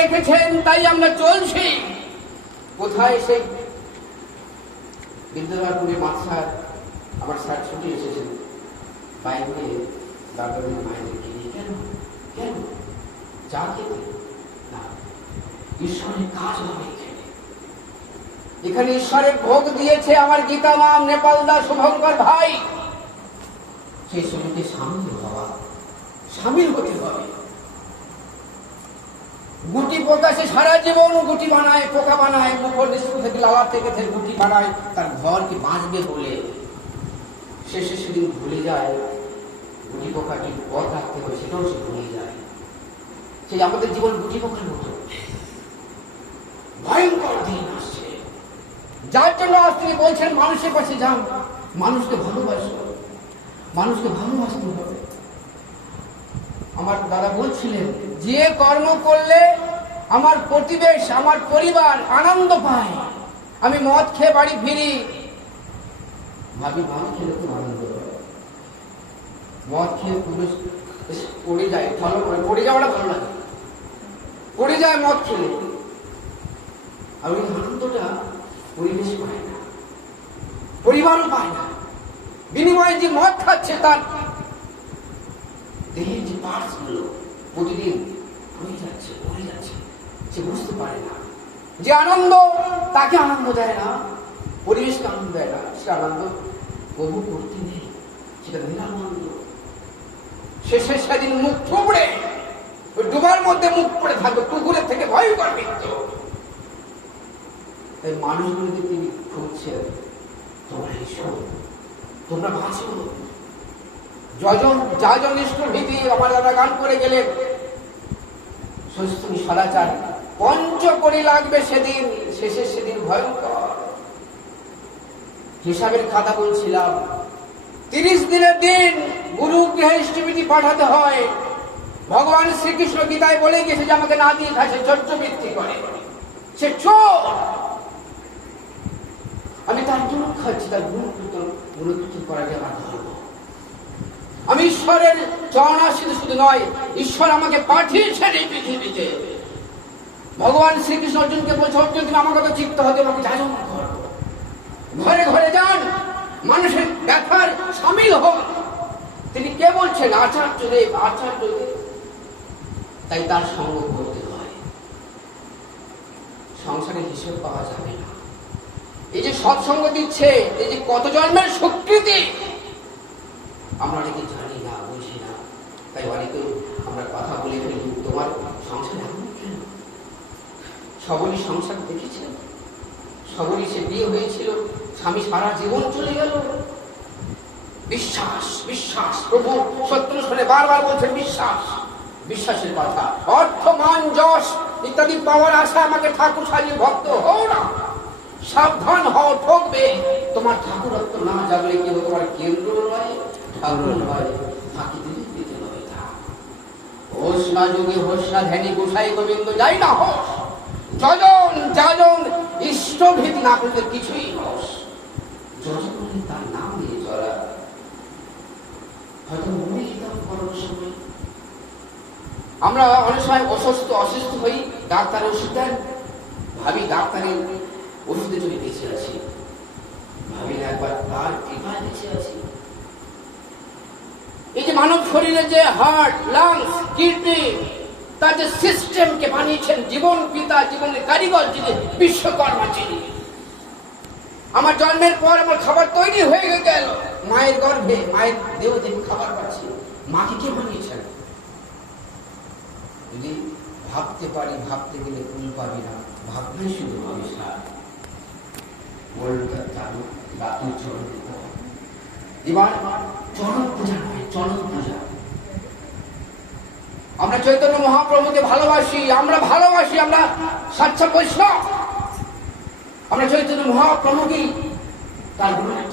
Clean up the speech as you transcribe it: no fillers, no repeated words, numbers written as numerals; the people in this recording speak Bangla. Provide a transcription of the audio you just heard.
রেখেছেন, তাই আমরা চলছি। কোথায় সেই বিদ্যালয়পুরে মাঠ স্যার, আমার স্যার ছুটি এসেছেন, বাইরে দাদা মায়েদেরকে নিয়ে। কেন কেন চা খেতে না, ঈশ্বরের কাজ হবে এখানে। ঈশ্বরের ভোগ দিয়েছে আমার গীতা মাম, নেপাল দাস, শুভঙ্কর ভাই। সেই সঙ্গে সামিল হতে হবে। গুটি পোকা সে সারা জীবন গুটি বানায়, পোকা বানায়, মুখর নিষ্ঠু থেকে লালা থেকে গুটি বানায়, তার ঘর কি বাঁচবে বলে শেষে সেদিন ভুলে যায় গুটি পোকাটি পথ রাখতে হবে, সেটাও সে ভুলে যায়। সেই আমাদের জীবন গুটি পোকার মতো ভয়ঙ্কর দিন আসছে, যার জন্য আজ তিনি বলছেন মানুষের কাছে যান, মানুষকে ভালোবাসো, মানুষকে ভালোবাসতে হবে। আমার দাদা বলছিলেন যে কর্ম করলে আমার প্রতিবেশ, আমার পরিবার আনন্দ পায়। আমি মদ খেয়ে বাড়ি ফিরি, ভাবি মদ খেলে খুব আনন্দ হয়। মদ খেয়ে পুরুষ পড়ে যায়, পড়ে যাওয়াটা ভালো লাগে, পড়ে যায় মদ খেলে। আর ওই আনন্দটা পরিবেশ পায় না, পরিবারও পায় না। বিনিময়ে যে মদ খাচ্ছে তার দেহের যে পার্টস গুলো প্রতিদিন পড়ে যাচ্ছে, সে বুঝতে পারে না যে আনন্দ তাকে আনন্দ দেয় না, পরিবেশকে আনন্দ দেয় না। সে আনন্দ বহু করতে নেই, সেটা নিরানন্দ। শেষে সেদিন মুখ থুবড়ে ওই ডুবার মধ্যে মুখ পড়ে থাকবে, পুকুরের থেকে ভয়ঙ্কর মৃত্যু। তাই মানুষগুলোকে তিনি খুঁজছেন, তোমরা ঈশ্বর, তোমরা বাঁচো। যাজন ইষ্টর ভীতি আমার দাদা গান করে গেলেন, সুস্থি সদাচার পঞ্চকড়ি লাগবে সেদিন, শেষে সেদিন ভয়ঙ্কর। হিসাবের খাতা বলছিলাম, 30 দিনের দিন গুরু গৃহে ইষ্টবিধি পাঠাতে হয়। ভগবান শ্রীকৃষ্ণ গীতায় বলে গেছে যে আমাকে না দিয়ে খাচ্ছে, চর্যবৃত্তি করে, সে চোর। আমি তার জন্য খাচ্ছি, তার গুণকীর্তন করা যে আমার ধর্ম। আমি ঈশ্বরের চরণাশ্রিত শুধু নয়, ঈশ্বর আমাকে পাঠিয়েছেন এই পৃথিবীতে। ভগবান শ্রীকৃষ্ণ অর্জুনকে বলছে, অর্জুন তুমি আমার কথা চিত্ত হতে আমাকে যাজন করো, ঘরে ঘরে যান, মানুষের ব্যথার সামিল হন। তিনি কে বলছেন? আচার্যদেব, আচার্যদেব। তাই তার সঙ্গ করতে হয়, সংসারে হিসেব পাওয়া যাবে না। এই যে সৎসঙ্গ দিচ্ছে, এই যে কত জন্মের স্বীকৃতি আমরা অনেকে জানি না, বুঝি না। তাই অনেকে আমরা কথা বলে ফেলি, তোমার সংসার এমন কেন? সবরই সংসার দেখেছেন, সবরই সে বিয়ে হয়েছিল, স্বামী সারা জীবন চলে গেল। বিশ্বাস, বিশ্বাস, প্রভু শত্রু শুনে বারবার বলছেন বিশ্বাস, বিশ্বাসের কথা। অর্থ, মান, যশ ইত্যাদি পাওয়ার আশা আমাকে ঠাকুর সাজিয়ে ভক্ত হও না, সাবধান হও, ঠকবে। তোমার ঠাকুরত্ব না জাগলে কেউ তোমার কেন্দ্র নয়, ঠাকুর নয়, ফাঁকি দিলে পেতে হবে। হোস না যোগে, হোস না ধ্যানী, গোসাই গোবিন্দ যাই না হোস। যজন যাজন ইষ্টভীত না করতে কিছুই হোস। যজন তার নাম নিয়ে চলা। হয়তো মনে যেতাম করোনার সময় আমরা অনেক সময় অসুস্থ হই, ডাক্তার ওষুধ দেন, ভাবি ডাক্তারের ওষুধের জন্য বেঁচে আছি, ভাবি না একবার তার কৃপায় বেঁচে আছি। এই যে মানব শরীরে যে হার্ট, লাংস, কিডনি, তার যে সিস্টেমকে বানিয়েছেন জীবন পিতা, জীবনের কারিগর যিনি, বিশ্বকর্মা যিনি। আমার জন্মের পর আমার খাবার তৈরি হয়ে গেল, মায়ের গর্ভে, মায়ের দেহ দেহ খাবার পাচ্ছি। মাকে কে বানিয়েছেন? যদি ভাবতে পারি, ভাবতে গেলে কুল পাবি না, ভাবলে শুধু পাবি না। এবার চরণ পূজা নয়, চরণ পূজা। আমরা চৈতন্য মহাপ্রভুকে ভালোবাসি, আমরা ভালোবাসি, আমরা স্বচ্ছ বৈষ্ণব। আমরা চৈতন্য মহাপ্রভুকে তার গুণার্থ